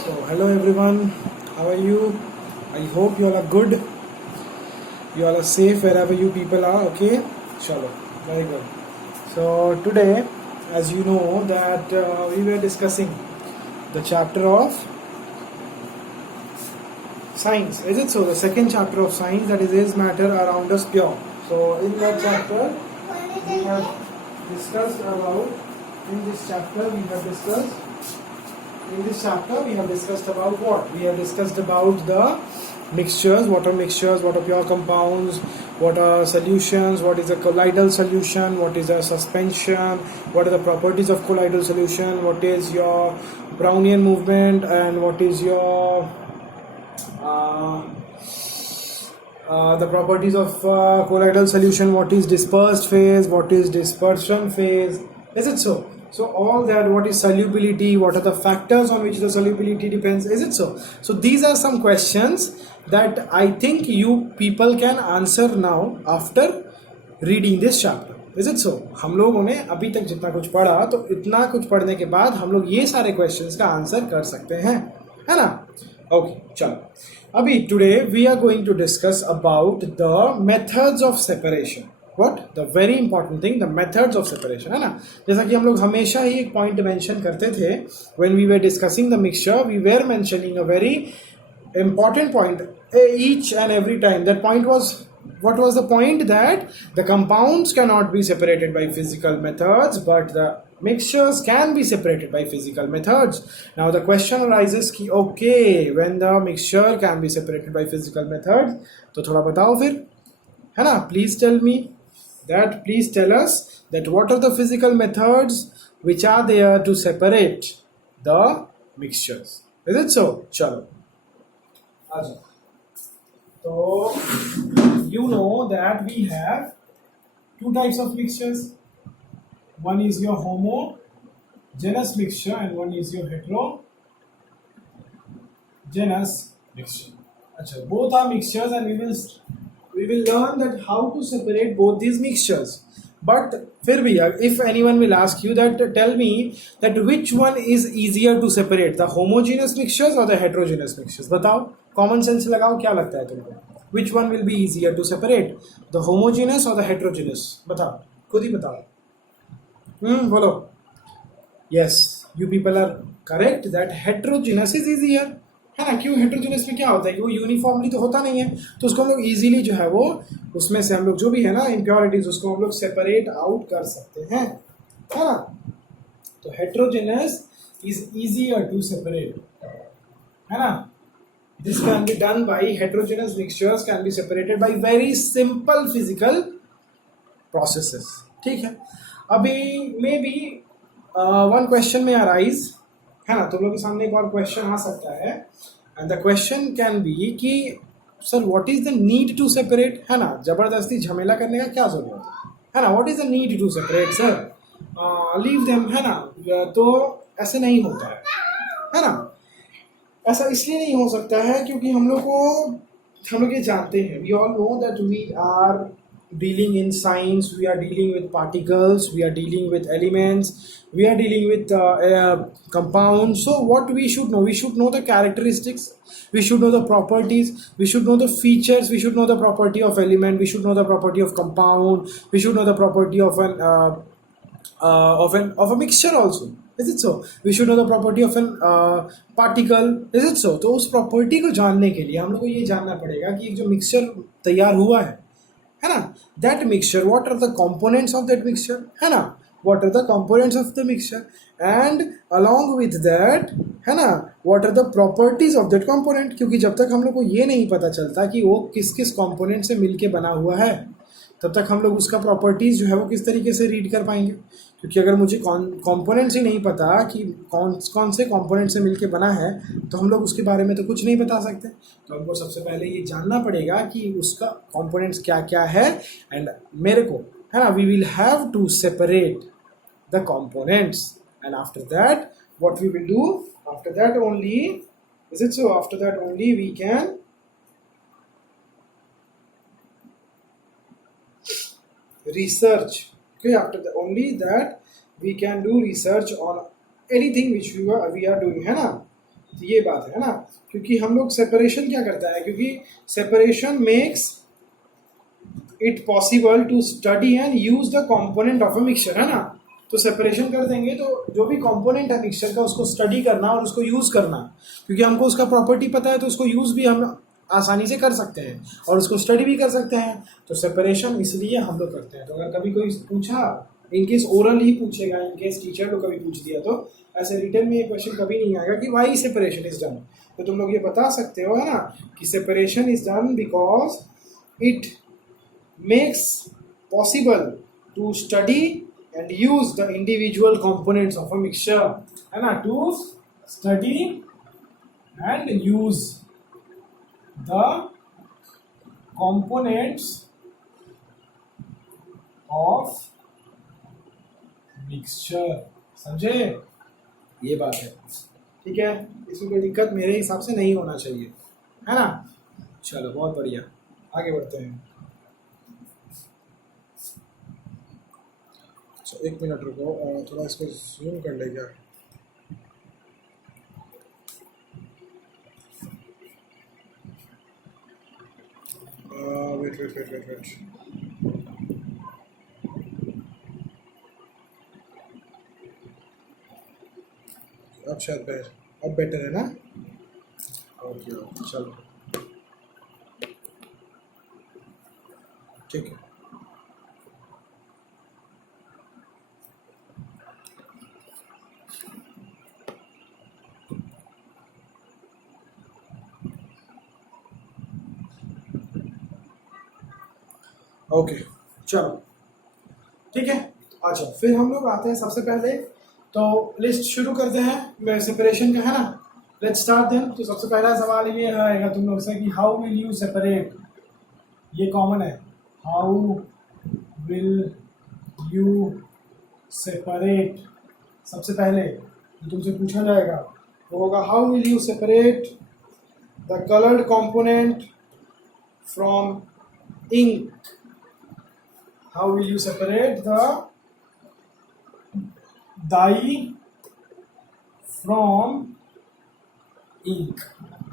So, hello everyone, how are you? I hope you all are good. You all are safe wherever you people are, okay? Chalo, very good. So, today, as you know, that we were discussing the chapter of science. Is it so? The second chapter of science, that is matter around us pure. So, in that chapter, we have discussed about, in this chapter, we have discussed in this chapter we have discussed about what? We have discussed about the mixtures, what are pure compounds, what are solutions, what is a colloidal solution, what is a suspension, what are the properties of colloidal solution, what is your Brownian movement, and what is your the properties of colloidal solution, what is dispersed phase, what is dispersion phase. Is it so? So all that, what is solubility, what are the factors on which the solubility depends. Is it so? So these are some questions that I think you people can answer now after reading this chapter. Is it so? हम लोगों ने अभी तक जितना कुछ पढ़ा, तो इतना कुछ पढ़ने के बाद हम लोग ये सारे क्वेश्चंस का आंसर कर सकते हैं, है ना? ओके, चलो अभी today we are going to discuss about the methods of separation. What? The very important thing, the methods of separation, है ना? जैसा कि हम लोग हमेशा ही एक पॉइंट मेंशन करते थे when we were discussing the mixture, we were mentioning a very important point each and every time. That point was, what was the point? That the compounds cannot be separated by physical methods, but the mixtures can be separated by physical methods. Now the question arises कि okay, when the mixture can be separated by physical methods, तो थोड़ा बताओ फिर, है ना? Please tell me that, please tell us that what are the physical methods which are there to separate the mixtures. Is it so? चलो अच्छा, तो you know that we have two types of mixtures. One is your homogeneous mixture and one is your heterogeneous mixture. अच्छा, both are mixtures and we will learn that how to separate both these mixtures. But फिर भी, if anyone will ask you that, tell me that which one is easier to separate, the homogeneous mixtures or the heterogeneous mixtures? बताओ, common sense लगाओ, क्या लगता है तुमको? Which one will be easier to separate, the homogeneous or the heterogeneous? बताओ, खुद ही बताओ. बोलो. Yes, you people are correct that heterogeneous is easier, है ना? क्यों? हेट्रोजेनस में क्या होता है कि वो यूनिफॉर्मली तो होता नहीं है, तो उसको हम लोग इजीली जो है वो उसमें से हम लोग जो भी है ना इम्प्योरिटीज, उसको हम लोग सेपरेट आउट कर सकते हैं, है ना? तो heterogeneous is easier to separate, है ना? This can be done by heterogeneous mixtures can be separated by very simple physical processes. ठीक है, अभी मे बी वन क्वेश्चन में अराइज, है ना? तुम लोग के सामने एक और क्वेश्चन आ सकता है, and the question can be कि sir what is the need to separate, है ना? जबरदस्ती झमेला करने का क्या जरूरत है ना? What is the need to separate sir, leave them, है ना? तो ऐसे नहीं होता है ना? ऐसा इसलिए नहीं हो सकता है क्योंकि हम लोग ये जानते हैं, we all know that we are dealing in science, we are dealing with particles, we are dealing with elements, we are dealing with compounds. So what we should know? We should know the characteristics, we should know the properties, we should know the features, we should know the property of element, we should know the property of compound, we should know the property of a mixture also. Is it so? We should know the property of an particle. Is it so? तो उस property को जानने के लिए हम लोग को ये जानना पड़ेगा कि एक जो mixture तैयार हुआ है ना? That mixture, what are the components of that mixture, है ना? What are the components of the mixture, and along with that, है ना, what are the properties of that component? क्योंकि जब तक हम लोग को ये नहीं पता चलता कि वो किस किस component से मिलके बना हुआ है, तब तक हम लोग उसका प्रॉपर्टीज जो है वो किस तरीके से रीड कर पाएंगे? क्योंकि अगर मुझे कंपोनेंट्स ही नहीं पता कि कौन से कंपोनेंट से मिलके बना है, तो हम लोग उसके बारे में तो कुछ नहीं बता सकते. तो हमको सबसे पहले ये जानना पड़ेगा कि उसका कंपोनेंट्स क्या क्या है, एंड मेरे को, है ना, we will have to separate the components, and after that what we will do, after that only, is it so, after that only we can research. Okay, after the, only that we can do research on anything which we are doing, है ना? तो ये बात है ना, क्योंकि हम लोग सेपरेशन क्या करता है, क्योंकि separation makes it possible to study and use the component of a mixture, है ना। तो सेपरेशन कर देंगे तो जो भी कंपोनेंट है मिक्सचर का उसको स्टडी करना और उसको यूज करना, क्योंकि हमको उसका प्रॉपर्टी पता है तो उसको यूज भी हम आसानी से कर सकते हैं और उसको स्टडी भी कर सकते हैं। तो सेपरेशन इसलिए हम लोग करते हैं। तो अगर कभी कोई पूछा, इनकेस ओरल ही पूछेगा, इनकेस टीचर को कभी पूछ दिया, तो ऐसे रिटर्न में ये क्वेश्चन कभी नहीं आएगा कि वाई सेपरेशन इज डन। तो तुम लोग ये बता सकते हो, है ना, कि separation is done because it makes possible to study and use the individual components of a mixture, है ना, to study and use the components of mixture। समझे, ये बात है, ठीक है। इसमें कोई दिक्कत मेरे हिसाब से नहीं होना चाहिए, है ना। चलो बहुत बढ़िया, आगे बढ़ते हैं। एक मिनट रुको, थोड़ा इसको जूम कर ले क्या। वेट। अब शायद अब बेटर है ना। ओके चलो ठीक है। ओके चलो ठीक है। अच्छा फिर हम लोग आते हैं, सबसे पहले तो लिस्ट शुरू करते हैं सेपरेशन का, है ना। Let's start then. तो सबसे पहला सवाल ये आएगा तुम लोग से कि हाउ विल यू सेपरेट, ये कॉमन है, हाउ विल यू सेपरेट। सबसे पहले जो तुमसे पूछा जाएगा वो होगा how will you separate the coloured component from ink. How will you separate the dye from ink,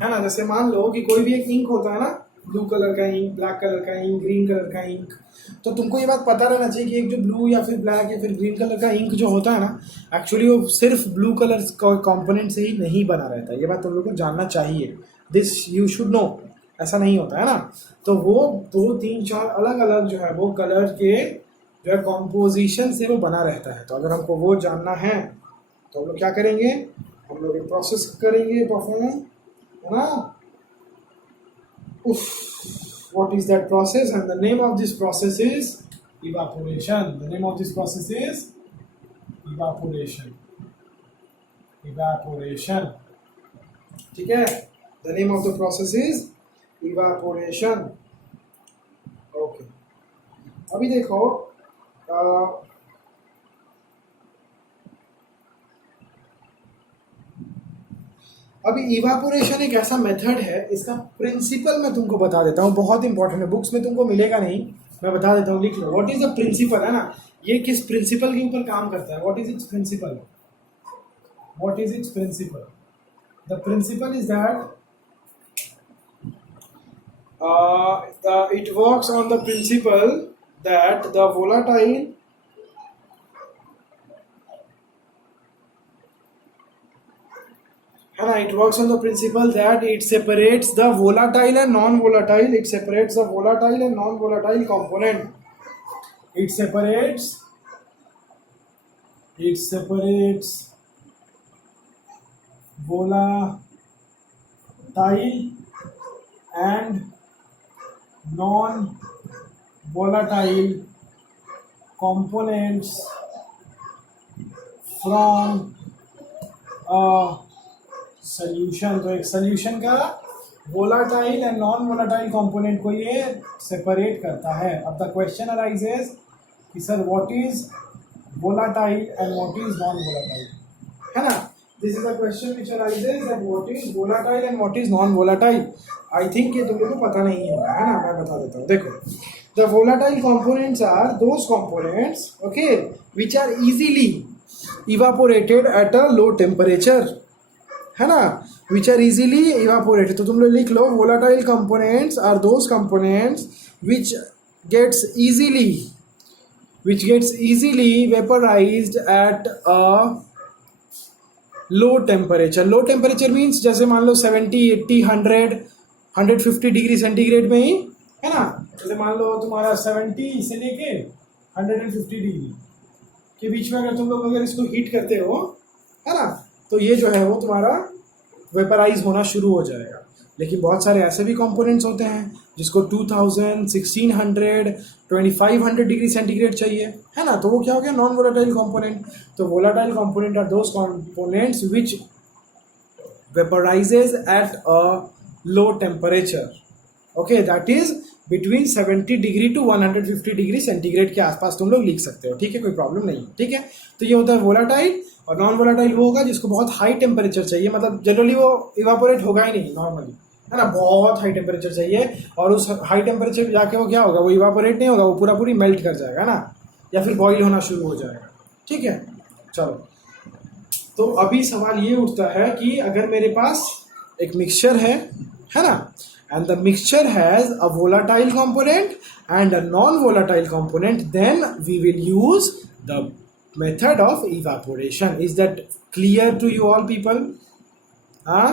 है ना। जैसे मान लो कि कोई भी एक इंक होता है ना, ब्लू कलर का इंक, ब्लैक कलर का इंक, ग्रीन कलर का इंक। तो तुमको ये बात पता रहना चाहिए कि एक जो ब्लू या फिर ब्लैक या फिर ग्रीन कलर का इंक जो होता है ना, एक्चुअली वो सिर्फ ब्लू कलर कंपोनेंट से ही नहीं बना रहता है। ये बात तुम लोग को जानना चाहिए, दिस यू शुड नो। ऐसा नहीं होता है ना। तो वो 2-3-4 अलग अलग जो है वो कलर के जो है कॉम्पोजिशन से वो बना रहता है। तो अगर हमको वो जानना है तो हम लोग क्या करेंगे, हम लोग एक प्रोसेस करेंगे परफॉर्म, है ना। What is that process, and the name of this process is evaporation. The name of this process is evaporation, evaporation, ठीक है। The name of the process is evaporation. Okay अभी देखो अभी इवापोरेशन एक ऐसा मेथड है, इसका प्रिंसिपल मैं तुमको बता देता हूँ, बहुत इंपॉर्टेंट है, बुक्स में तुमको मिलेगा नहीं, मैं बता देता हूँ, लिख लो। व्हाट इज द प्रिंसिपल, है ना, ये किस प्रिंसिपल के ऊपर काम करता है। What is its principle, what is its principle. The principle is that it works on the principle that the volatile it works on the principle that it separates the volatile and non-volatile. It separates the volatile and non-volatile component. It separates volatile and non-volatile components from a solution। तो एक solution का volatile and non-volatile component को ये separate करता है। अब the question arises कि sir what is volatile and what is non-volatile, है ना। This is a question which arises that what is volatile and what is non-volatile। I think ये तुम लोगों को पता नहीं होगा, है ना, मैं बता देता हूँ। देखो, the volatile components are those components, okay, which are easily evaporated at a low temperature, है ना, विच आर इजीली इवापोरेटेड। तो तुम लोग लिख लो, volatile components are those components which gets easily vaporized at a low temperature. Low temperature means जैसे मान लो 70, 80, 100, 150 degree centigrade में ही, है ना। जैसे मान लो तुम्हारा 70 से लेके 150 डिग्री के बीच में अगर तुम लोग अगर इसको हीट करते हो, है ना, तो ये जो है वो तुम्हारा वेपराइज होना शुरू हो जाएगा। लेकिन बहुत सारे ऐसे भी कंपोनेंट्स होते हैं जिसको 2000, 1600, 2500 डिग्री सेंटीग्रेड चाहिए, है ना, तो वो क्या हो गया, नॉन वोलाटाइल कंपोनेंट। तो volatile component are those components which vaporizes at a low temperature, okay, that is between 70 degree to 150 degree centigrade के आसपास तुम लोग लिख सकते हो, ठीक है, कोई प्रॉब्लम नहीं, ठीक है। तो ये होता है वोलाटाइल। और नॉन वोलाटाइल वो होगा जिसको बहुत हाई टेम्परेचर चाहिए, मतलब जनरली वो इवापोरेट होगा ही नहीं नॉर्मली, है ना, बहुत हाई टेम्परेचर चाहिए। और उस हाई टेम्परेचर पे जाके वो क्या होगा, वो इवापोरेट नहीं होगा, वो पूरा पूरी मेल्ट कर जाएगा ना, या फिर बॉईल होना शुरू हो जाएगा, ठीक है। चलो, तो अभी सवाल ये उठता है कि अगर मेरे पास एक मिक्सचर है ना, and the mixture has a volatile component and a non-volatile component, then we will use the method of evaporation. Is that clear to you all people? हाँ,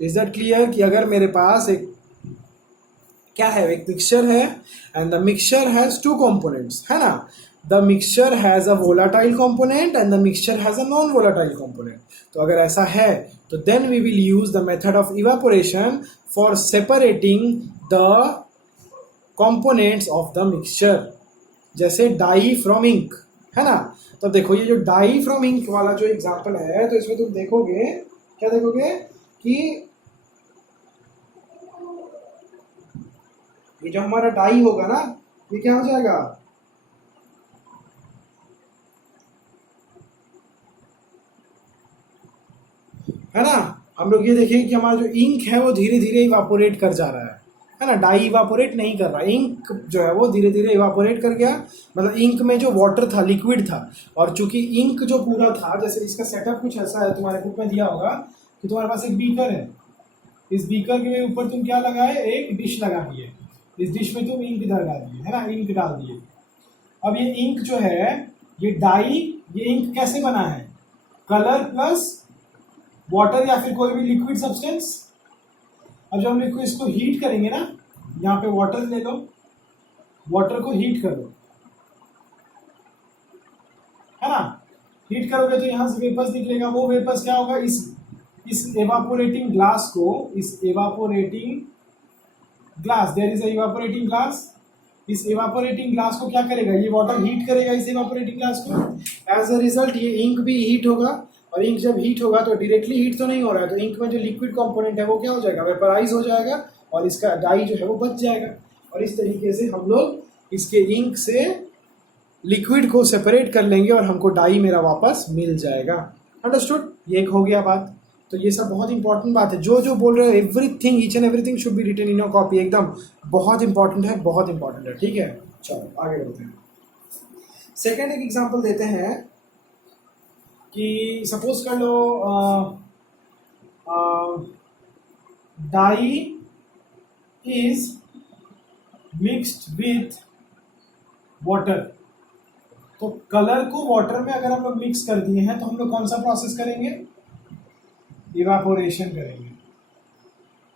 is that clear कि अगर मेरे पास एक क्या है, एक मिक्सचर है and the mixture has two components, है ना, the mixture has a volatile component and the mixture has a non-volatile component. तो अगर ऐसा है तो then we will use the method of evaporation for separating the components of the mixture, जैसे die from ink, है ना। तो देखो ये जो डाई फ्रॉम इंक वाला जो एग्जांपल है, तो इसमें तुम देखोगे, क्या देखोगे कि ये जो हमारा डाई होगा ना, ये क्या हो जाएगा, है ना। हम लोग ये देखेंगे कि हमारा जो इंक है वो धीरे धीरे इवापोरेट कर जा रहा है ना, डाई इवापोरेट नहीं कर रहा, इंक जो है वो धीरे धीरे इवापोरेट कर गया। मतलब इंक में जो वाटर था, लिक्विड था, और चूंकि इंक जो पूरा था, जैसे इसका सेटअप कुछ ऐसा है, तुम्हारे बुक में दिया होगा कि तुम्हारे पास एक बीकर है, इस बीकर के ऊपर तुम क्या लगाए, एक डिश लगा दिए, इस डिश में तुम इंक डाल दिए, है ना, इंक डाल दिए। अब ये इंक जो है, ये डाई, ये इंक कैसे बना है, कलर प्लस वाटर या फिर कोई भी लिक्विड सब्सटेंस। अब जब हम लिक्विड इसको हीट करेंगे ना, यहाँ पे वाटर ले लो, वाटर को हीट कर लो, है ना, हीट करोगे तो यहाँ से वेपर्स निकलेगा, वो वेपर्स क्या होगा, इस एवापोरेटिंग ग्लास को, इस एवापोरेटिंग ग्लास, देयर इज एवापोरेटिंग ग्लास, इस एवापोरेटिंग ग्लास को क्या करेगा, ये वाटर हीट करेगा इस एवापोरेटिंग ग्लास को, एज अ रिजल्ट ये इंक भी हीट होगा। और इंक जब हीट होगा तो डायरेक्टली हीट तो नहीं हो रहा है, तो इंक में जो लिक्विड कंपोनेंट है वो क्या हो जाएगा, वेपराइज हो जाएगा, और इसका डाई जो है वो बच जाएगा। और इस तरीके से हम लोग इसके इंक से लिक्विड को सेपरेट कर लेंगे और हमको डाई मेरा वापस मिल जाएगा। अंडरस्टूड, ये एक हो गया बात। तो ये सब बहुत इंपॉर्टेंट बात है, जो जो बोल रहे हो everything, each and everything should be written in your copy, एकदम बहुत इंपॉर्टेंट है, बहुत इंपॉर्टेंट है, ठीक है। चलो आगे बढ़ते हैं। सेकेंड एक एग्जाम्पल देते हैं कि सपोज कर लो dye is mixed with water. तो कलर को वाटर में अगर हम लोग मिक्स कर दिए हैं तो हम लोग कौन सा प्रोसेस करेंगे, इवापोरेशन करेंगे।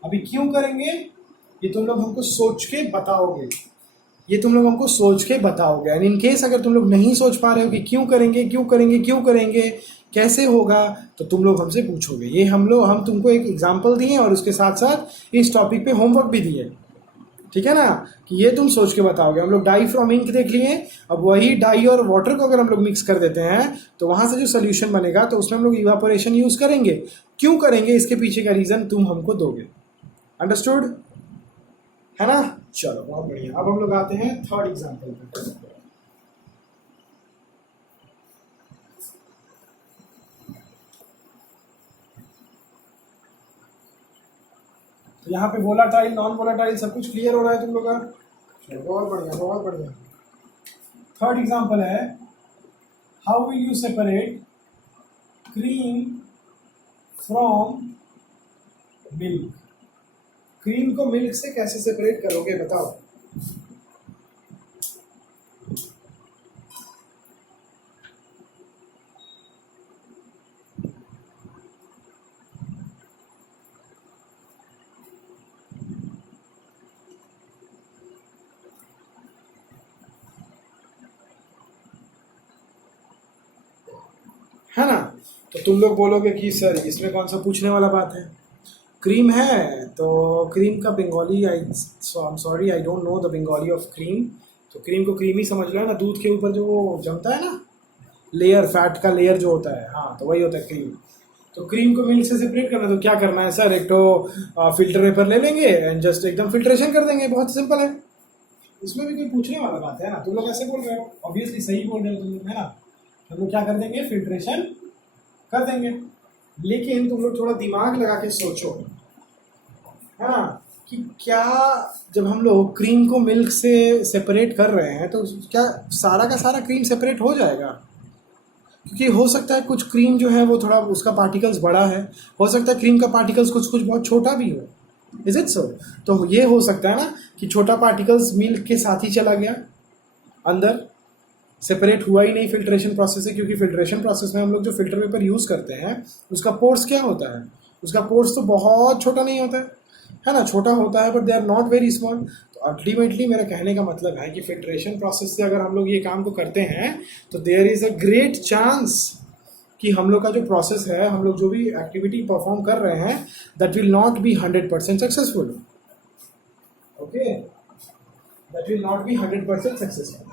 अभी क्यों करेंगे ये तुम लोग हमको सोच के बताओगे, ये तुम लोग हमको सोच के बताओगे। एंड इन केस अगर तुम लोग नहीं सोच पा रहे हो कि क्यों करेंगे, क्यों करेंगे, क्यों करेंगे, कैसे होगा, तो तुम लोग हमसे पूछोगे। ये हम तुमको एक एग्जांपल दिए और उसके साथ साथ इस टॉपिक पे होमवर्क भी दिए, ठीक है ना, कि ये तुम सोच के बताओगे। हम लोग डाई फ्रॉम इंक देख लिए, अब वही डाई और वाटर को अगर हम लोग मिक्स कर देते हैं तो वहां से जो सोल्यूशन बनेगा तो उसमें हम लोग इवापोरेशन यूज करेंगे। क्यों करेंगे, इसके पीछे का रीजन तुम हमको दोगे। अंडरस्टूड, है ना। चलो बहुत बढ़िया। अब हम लोग आते हैं थर्ड एग्जाम्पल पे। तो यहाँ पे वोलाटाइल, नॉन वोलाटाइल सब कुछ क्लियर हो रहा है तुम लोग का। चलो बहुत बढ़िया, बहुत बढ़िया। थर्ड एग्जाम्पल है, how will you separate cream from milk. Cream को मिल्क से कैसे सेपरेट करोगे बताओ। है ना। तो तुम लोग बोलोगे कि सर इसमें कौन सा पूछने वाला बात है, क्रीम है तो क्रीम का Bengali, I am sorry I don't know the Bengali of cream. तो क्रीम को क्रीम ही समझ लो, है ना, दूध के ऊपर जो वो जमता है ना लेयर, फैट का लेयर जो होता है, हाँ तो वही होता है क्रीम। तो क्रीम को मिल्क से सेपरेट करना तो क्या करना है सर, एक तो फिल्टर पेपर ले लेंगे एंड जस्ट एकदम फिल्ट्रेशन कर देंगे, बहुत सिंपल है। इसमें भी कोई पूछने वाला बात है ना, तुम लोग ऐसे बोल रहे हो, ऑब्वियसली सही बोल रहे हो तुम लोग, है ना। हम लोग क्या कर देंगे, फिल्ट्रेशन कर देंगे। लेकिन तुम लोग थोड़ा दिमाग लगा के सोचो, है ना, कि क्या जब हम लोग क्रीम को मिल्क से सेपरेट कर रहे हैं तो क्या सारा का सारा क्रीम सेपरेट हो जाएगा? क्योंकि हो सकता है कुछ क्रीम जो है वो थोड़ा उसका पार्टिकल्स बड़ा है, हो सकता है क्रीम का पार्टिकल्स कुछ कुछ बहुत छोटा भी हो। इज इट सो? तो ये हो सकता है ना कि छोटा पार्टिकल्स मिल्क के साथ ही चला गया अंदर, सेपरेट हुआ ही नहीं फिल्ट्रेशन प्रोसेस से। क्योंकि फिल्ट्रेशन प्रोसेस में हम लोग जो फिल्टर पेपर यूज़ करते हैं उसका पोर्स क्या होता है, उसका पोर्स तो बहुत छोटा नहीं होता है ना, छोटा होता है but they are not very small. तो अल्टीमेटली मेरा कहने का मतलब है कि फिल्ट्रेशन प्रोसेस से अगर हम लोग ये काम को करते हैं तो there is a great chance कि हम लोग का जो प्रोसेस है, हम लोग जो भी एक्टिविटी परफॉर्म कर रहे हैं, that will not be 100% successful. Okay, that will not be 100% successful.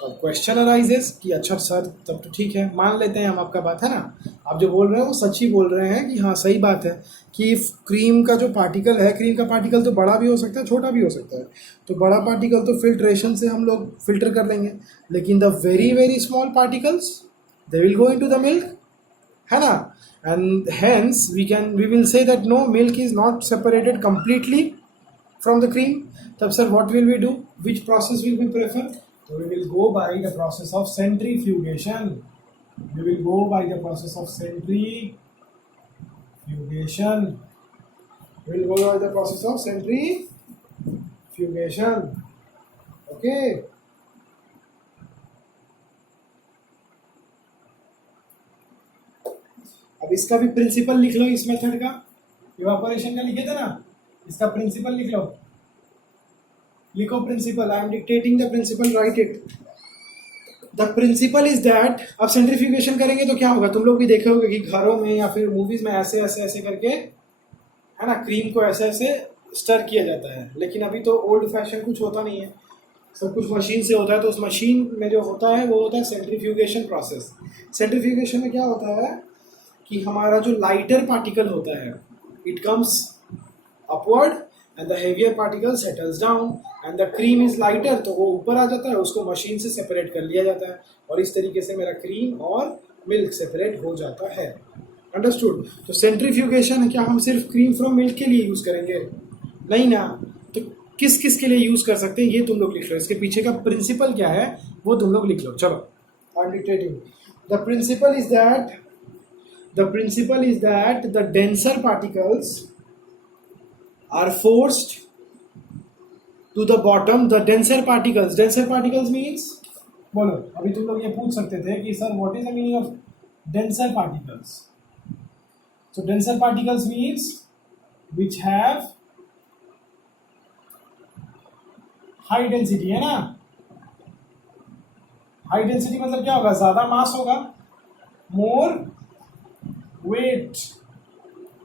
तो क्वेश्चन अराइजेस कि अच्छा सर तब तो ठीक है, मान लेते हैं हम आपका बात, है ना, आप जो बोल रहे हैं वो सच ही बोल रहे हैं कि हाँ सही बात है कि क्रीम का जो पार्टिकल है, क्रीम का पार्टिकल तो बड़ा भी हो सकता है छोटा भी हो सकता है। तो बड़ा पार्टिकल तो फिल्ट्रेशन से हम लोग फिल्टर कर लेंगे, लेकिन the very very small particles they will go into the milk, है ना। And hence we will say that no, milk is not separated completely from the cream. तब sir what will we do, which process will we prefer? So we will go by the process of centrifugation. We will go by the process of centrifugation. We will go by the process of centrifugation. Okay. अब इसका भी principal लिख लो, इस method का, evaporation का लिखे थे ना, इसका प्रिंसिपल लिख लो, लिखो principle, I am dictating the principle, write it. The principle is that, अब सेंट्रीफ्यूगेशन करेंगे तो क्या होगा, तुम लोग भी देखे होगे कि घरों में या फिर मूवीज में ऐसे ऐसे ऐसे करके, है ना, क्रीम को ऐसे ऐसे स्टर किया जाता है। लेकिन अभी तो ओल्ड फैशन कुछ होता नहीं है, सब कुछ मशीन से होता है। तो उस मशीन में जो होता है वो होता है सेंट्रीफ्यूगेशन प्रोसेस। सेंट्रीफ्यूगेशन में क्या होता है कि हमारा जो लाइटर पार्टिकल होता है, it comes upward and the heavier particle settles down and the cream is lighter, तो वो ऊपर आ जाता है, उसको मशीन से सेपरेट कर लिया जाता है और इस तरीके से मेरा क्रीम और मिल्क सेपरेट हो जाता है। अंडरस्टूड? तो सेंट्रीफ्यूगेशन क्या हम सिर्फ क्रीम फ्रॉम मिल्क के लिए यूज करेंगे? नहीं ना। तो किस किस के लिए यूज कर सकते हैं ये तुम लोग लिख लो, इसके पीछे का प्रिंसिपल क्या है वो तुम लोग लिख लो। चलो I am dictating. The principle is that the denser particles are forced to the bottom. The denser particles means, बोलो, अभी तुम लोग ये पूछ सकते थे कि sir what is the meaning of denser particles? So denser particles means which have high density, है ना। हाई डेंसिटी मतलब क्या होगा, ज्यादा मास होगा, मोर वेट,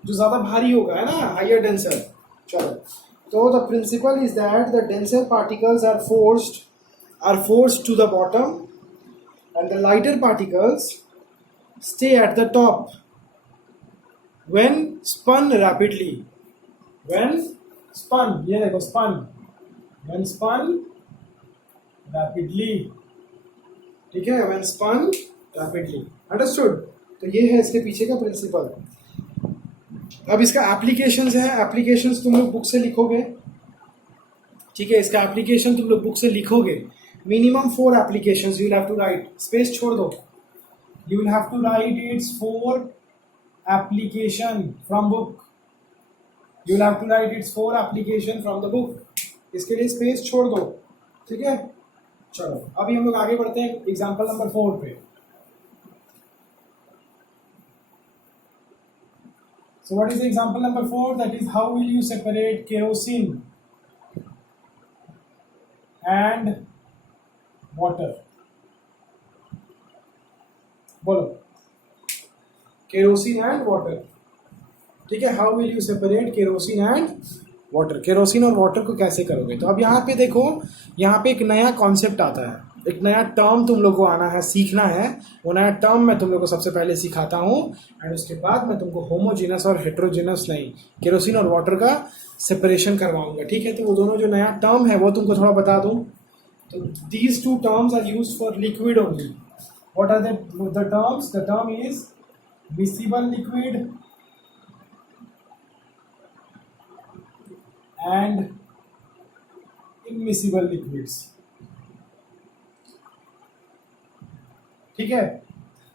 जो ज्यादा भारी होगा, है ना, हाइयर डेंसर। चलो, तो the principle is that the denser particles are forced to the bottom and the lighter particles stay at the top when spun rapidly. When spun, ये देखो स्पन, व्हेन स्पन रैपिडली, ठीक है, when spun rapidly. Understood? तो ये है इसके पीछे का प्रिंसिपल। अब इसका एप्लीकेशंस है, एप्लीकेशंस तुम लोग बुक से लिखोगे, ठीक है, इसका एप्लीकेशन तुम लोग बुक से लिखोगे। Minimum 4 applications you will have to write, space छोड़ दो, you will have to write its 4 application from book. You will have to write its 4 application from the book. इसके लिए स्पेस छोड़ दो, ठीक है। चलो अभी हम लोग आगे बढ़ते हैं एग्जाम्पल नंबर 4 पे। So what is the example number 4? That is, how will you separate kerosene and water? बोलो, केरोसिन एंड वाटर, ठीक है। How will you separate kerosene and water? Kerosene और वाटर को कैसे करोगे? तो अब यहाँ पे देखो, यहाँ पे एक नया कॉन्सेप्ट आता है, एक नया टर्म तुम लोग को आना है, सीखना है। वो नया टर्म मैं तुम लोग को सबसे पहले सिखाता हूँ एंड उसके बाद मैं तुमको होमोजीनस और हेट्रोजीनस नहीं, केरोसिन और वाटर का सेपरेशन करवाऊंगा, ठीक है। तो वो दोनों जो नया टर्म है वो तुमको थोड़ा बता दूँ। तो these two terms are used for liquid only. What are the terms? The term is miscible liquid and immiscible liquids, ठीक है।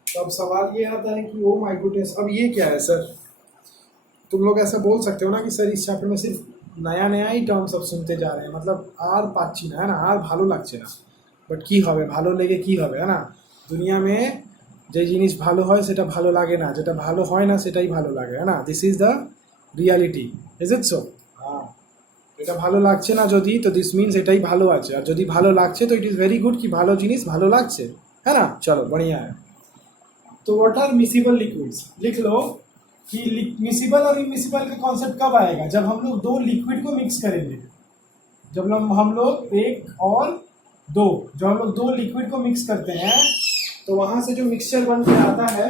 तो अब सवाल ये आता है कि ओ माय गुडनेस, अब ये क्या है सर? तुम लोग ऐसा बोल सकते हो ना कि सर इस चैप्टर में सिर्फ नया नया ही टर्म सब सुनते जा रहे हैं, मतलब आर पाচ্ছি না, है ना, আর ভালো লাগছে না। বাট কি হবে, ভালো লেগে কি হবে, है ना। দুনিয়া में যে জিনিস ভালো হয় সেটা ভালো লাগে না, যেটা ভালো হয় না সেটাই ভালো লাগে, है ना। This is the reality, is it so? হ্যাঁ, এটা ভালো লাগছে না যদি, তো দিস মিনস এটাই ভালো আছে, আর যদি ভালো লাগছে তো ইট ইজ वेरी गुड कि ভালো জিনিস ভালো লাগছে, है ना। चलो बढ़िया है। तो व्हाट आर मिसिबल लिक्विड्स? लिख लो कि मिसिबल और इमिसिबल का कॉन्सेप्ट कब आएगा? जब हम लोग दो लिक्विड को मिक्स करेंगे, जब हम लोग एक और दो, जब हम लोग दो लिक्विड को मिक्स करते हैं तो वहां से जो मिक्सचर बन के आता है,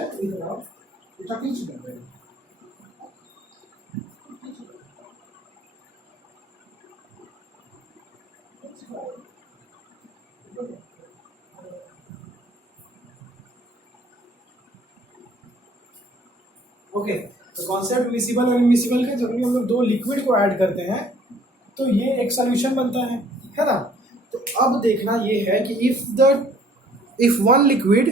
ओके। तो कॉन्सेप्ट मिसिबल और इमिसिबल का, जब भी हम लोग दो लिक्विड को ऐड करते हैं तो ये एक सॉल्यूशन बनता है ना। तो अब देखना ये है कि if one liquid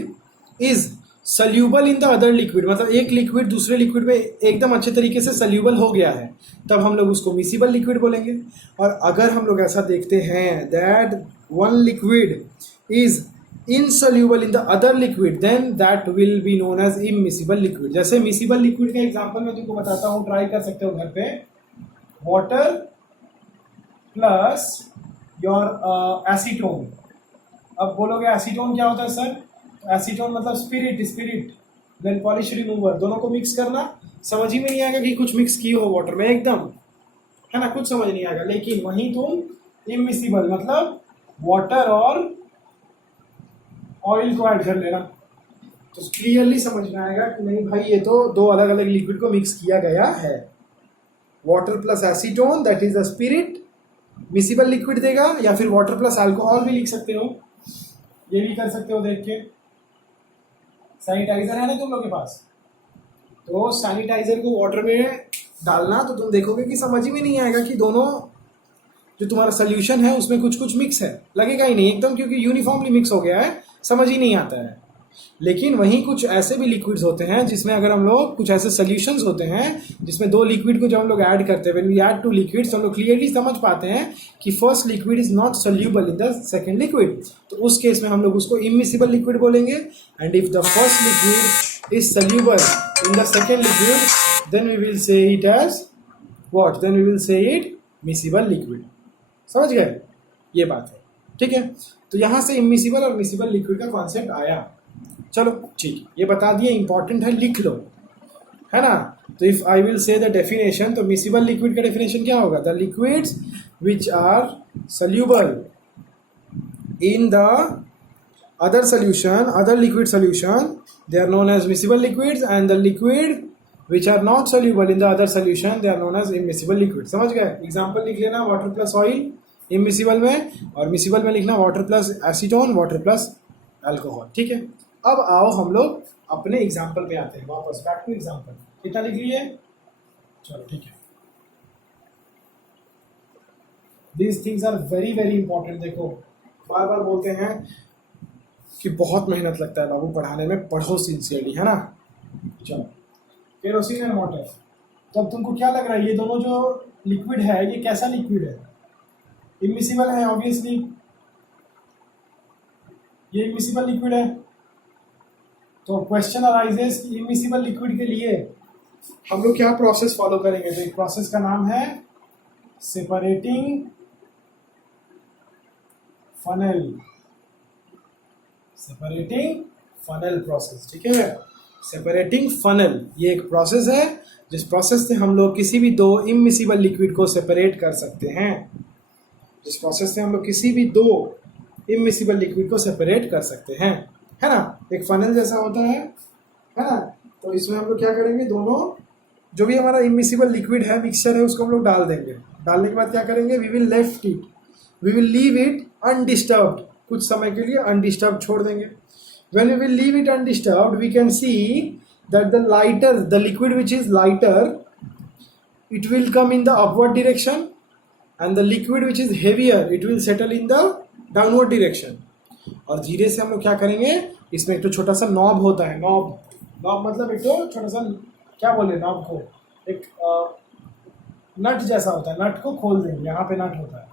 is soluble in the other liquid, मतलब एक लिक्विड दूसरे लिक्विड में एकदम अच्छे तरीके से सल्यूबल हो गया है, तब हम लोग उसको मिसिबल लिक्विड बोलेंगे। और अगर हम लोग ऐसा देखते हैं that one liquid is insoluble in the other liquid, then that will be known as immiscible liquid. जैसे मिसिबल लिक्विड का एग्जांपल मैं तुमको बताता हूँ, ट्राई कर सकते हो घर पे। Water plus your acetone. अब बोलोगे एसीटोन क्या होता है सर? एसीटोन मतलब स्पिरिट देन पॉलिश रिमूवर, दोनों को मिक्स करना। समझ ही में नहीं आएगा कि कुछ मिक्स किए हो वाटर में, एकदम, है ना, कुछ समझ नहीं आएगा। लेकिन वहीं तुम इमिसिबल मतलब वाटर और ऑयल को ऐड कर लेना तो क्लियरली समझ में आएगा कि नहीं भाई ये तो दो अलग अलग लिक्विड को मिक्स किया गया है। Water plus acetone that is the spirit, miscible liquid देगा। या फिर वाटर प्लस अल्कोहल भी लिख सकते हो, ये भी कर सकते हो देख के। सैनिटाइजर है ना तुम लोग के पास, तो सैनिटाइजर को वाटर में डालना तो तुम देखोगे कि समझ ही में नहीं आएगा कि दोनों जो तुम्हारा सोल्यूशन है उसमें कुछ कुछ मिक्स है, लगेगा ही नहीं एकदम, क्योंकि यूनिफॉर्मली मिक्स हो गया है, समझ ही नहीं आता है। लेकिन वहीं कुछ ऐसे भी लिक्विड्स होते हैं जिसमें अगर हम लोग, कुछ ऐसे सोल्यूशंस होते हैं जिसमें दो लिक्विड को जब हम लोग ऐड करते हैं, when we add two liquids, हम लोग क्लियरली समझ पाते हैं कि first liquid is not soluble in the second liquid, तो उस केस में हम लोग उसको इमिसिबल लिक्विड बोलेंगे। And if the first liquid is soluble in the second liquid, then we will say it as what? Then we will say it miscible liquid. समझ गए? ये बात है, ठीक है। तो यहाँ से इमिसिबल और मिसिबल लिक्विड का कॉन्सेप्ट आया। चलो ठीक है, ये बता दिए, इंपॉर्टेंट है, लिख लो, है ना। तो if I will say the definition, तो मिसिबल लिक्विड का डेफिनेशन क्या होगा? The liquids which are soluble in the other solution, other liquid solution, they are known as miscible liquids, and the liquid which are not soluble in the other solution, they are known as immiscible liquid. समझ गए? Example लिख लेना, water plus oil immiscible में, और miscible में लिखना water plus acetone, water plus alcohol, ठीक है। अब आओ हम लोग अपने एग्जाम्पल पे आते हैं वापस, बैक टू एग्जाम्पल। कितना लिख लिए? चलो ठीक है। These things are very very important. देखो बार बार बोलते हैं कि बहुत मेहनत लगता है बाबू पढ़ाने में, पढ़ो सिंसियरली, है ना। चलो केरोसिन एंड वाटर। तो अब तुमको क्या लग रहा है, ये दोनों जो लिक्विड है ये कैसा लिक्विड है? इमिसिबल है ऑब्वियसली, ये इमिसिबल लिक्विड है। तो क्वेश्चन अराइजेस कि इमिसिबल लिक्विड के लिए हम लोग क्या प्रोसेस फॉलो करेंगे? तो एक प्रोसेस का नाम है separating funnel, separating funnel process, ठीक है। सेपरेटिंग फनल ये एक प्रोसेस है जिस प्रोसेस से हम लोग किसी भी दो इमिसिबल लिक्विड को सेपरेट कर सकते हैं, जिस प्रोसेस से हम लोग किसी भी दो इमिसिबल लिक्विड को सेपरेट कर सकते हैं, है ना। एक फनल जैसा होता है ना। तो इसमें हम लोग क्या करेंगे, दोनों जो भी हमारा इमिसिबल लिक्विड है, मिक्सचर है, उसको हम लोग डाल देंगे। डालने के बाद क्या करेंगे, we will left it, we will leave it undisturbed, कुछ समय के लिए अनडिस्टर्ब छोड़ देंगे। When we will leave it undisturbed, we can see that the liquid which is lighter, it will come in the upward direction, and the liquid which is heavier, it will settle in the downward direction. और धीरे से हम लोग क्या करेंगे, इसमें एक तो छोटा सा नॉब होता है, नॉब मतलब एक तो छोटा सा, क्या बोले नॉब को, एक नट जैसा होता है, नट को खोल देंगे, यहाँ पे नट होता है,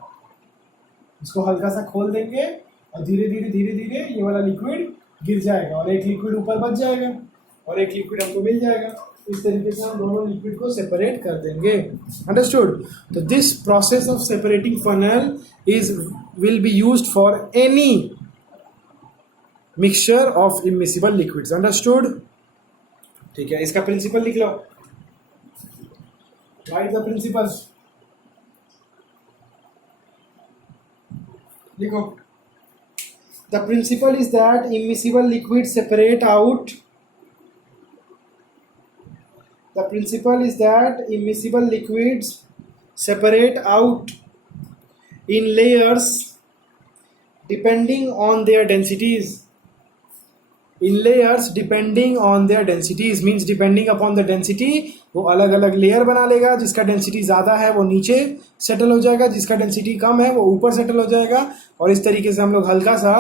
इसको हल्का सा खोल देंगे और धीरे धीरे ये वाला लिक्विड गिर जाएगा और एक लिक्विड ऊपर बच जाएगा और एक लिक्विड हमको मिल जाएगा। इस तरीके से हम दोनों लिक्विड को सेपरेट कर देंगे। अंडरस्टूड? तो this process of separating funnel will be used for any mixture of immiscible liquids. Understood? ठीक है, इसका प्रिंसिपल लिख लो, राइट द प्रिंसिपल्स, लिखो। The principle is that immiscible liquids separate out. The principle is that immiscible liquids separate out in layers depending on their densities. In layers depending on their densities means depending upon the density, वो अलग अलग layer बना लेगा। जिसका density ज़्यादा है वो नीचे सेटल हो जाएगा, जिसका डेंसिटी कम है वो ऊपर सेटल हो जाएगा। और इस तरीके से हम लोग हल्का सा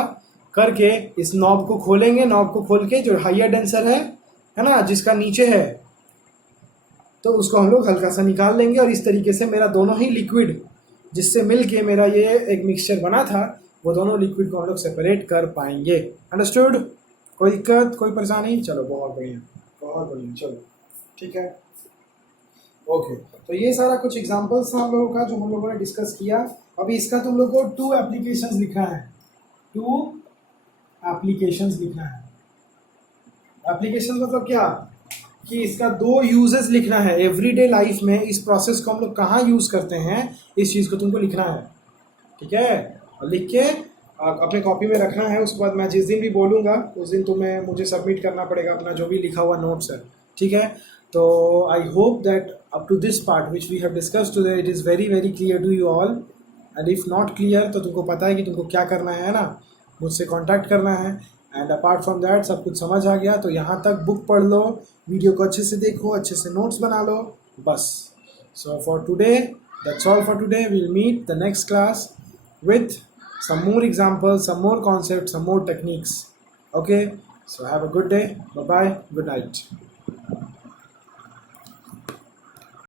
करके इस नॉब को खोलेंगे, नॉब को खोल के जो हाइयर डेंसर है ना, जिसका नीचे है, तो उसको हम लोग हल्का सा निकाल लेंगे। और इस तरीके से मेरा दोनों ही लिक्विड जिससे मिल के मेरा ये एक मिक्सचर बना था, वो दोनों लिक्विड को हम लोग सेपरेट कर पाएंगे। अंडरस्टूड? कोई दिक्कत, कोई परेशानी? चलो बहुत बढ़िया, बहुत बढ़िया, चलो ठीक है, ओके। तो ये सारा कुछ एग्जांपल्स था हम लोगों का जो हम लोगों ने डिस्कस किया। अभी इसका तुम लोग को 2 एप्लीकेशंस लिखना है, 2 एप्लीकेशंस लिखना है। एप्लीकेशन मतलब क्या, कि इसका 2 यूजेस लिखना है। एवरीडे लाइफ में इस प्रोसेस को हम लोग कहाँ यूज करते हैं, इस चीज़ को तुमको लिखना है, ठीक है। और लिख के अपने कॉपी में रखना है। उसके बाद मैं जिस दिन भी बोलूँगा उस दिन तुम्हें मुझे सबमिट करना पड़ेगा अपना जो भी लिखा हुआ नोट्स है, ठीक है। तो I hope that up to this part which we have discussed today it is very very clear to you all. And if not clear तो तुमको पता है कि तुमको क्या करना है ना, मुझसे कांटेक्ट करना है। एंड अपार्ट फ्रॉम दैट सब कुछ समझ आ गया तो यहाँ तक बुक पढ़ लो, वीडियो को अच्छे से देखो, अच्छे से नोट्स बना लो, बस। So for today that's all for today. We'll meet the next class with some more examples, some more concepts, some more techniques. Okay, so have a good day. Bye bye. Good night.